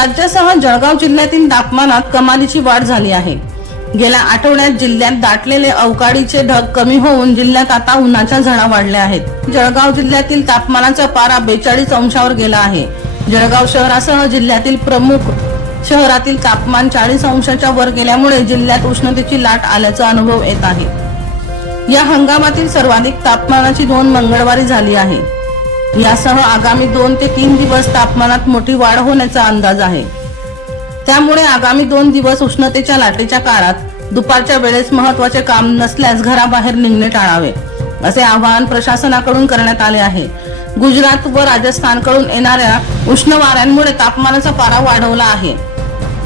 राज्यासह जळगाव जिल्ह्यातील तापमानात कमालीची वाढ झाली आहे. गेल्या आठवड्यात जिल्ह्यात दाटलेले अवकाळीचे ढग कमी होऊन जिल्ह्यात आता उन्हाच्या झळा वाढल्या आहेत. जळगाव जिल्ह्यातील तापमानाचा पारा बेचाळीस अंशावर गेला आहे. जळगाव शहरासह जिल्ह्यातील प्रमुख शहरातील तापमान चाळीस अंशाच्या वर गेल्यामुळे जिल्ह्यात उष्णतेची लाट आल्याचा अनुभव येत आहे. या हंगामातील सर्वाधिक तापमानाची नोंद मंगळवारी झाली आहे. यासह आगामी दोन ते तीन दिवस तापमानात मोठी वाढ होण्याचा अंदाज आहे. त्यामुळे आगामी दोन दिवस उष्णतेच्या लाटेच्या काळात दुपारच्या वेळेस महत्त्वाचे काम नसल्यास घराबाहेर निघणे टाळावे असे आवाहन प्रशासनाकडून करण्यात आले आहे. गुजरात व राजस्थानकडून येणाऱ्या उष्ण वाऱ्यांमुळे तापमानाचा पारा वाढवला आहे.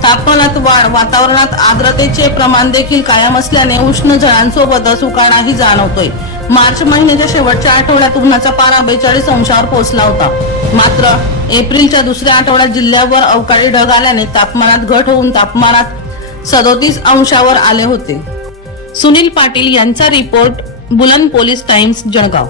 तापमानात वाढ वातावरणात आर्द्रतेचे प्रमाण देखील कायम असल्याने उष्ण जळांसोबतच उकाणाही जाणवतोय. मार्च महिन्याच्या शेवटच्या आठवड्यात उन्हाचा पारा बेचाळीस अंशावर पोहोचला होता. मात्र एप्रिलच्या दुसऱ्या आठवड्यात जिल्ह्यावर अवकाळी ढग आल्याने तापमानात घट होऊन तापमानात सदोतीस अंशावर आले होते. सुनील पाटील यांचा रिपोर्ट बुलंद पोलीस टाइम्स जळगाव.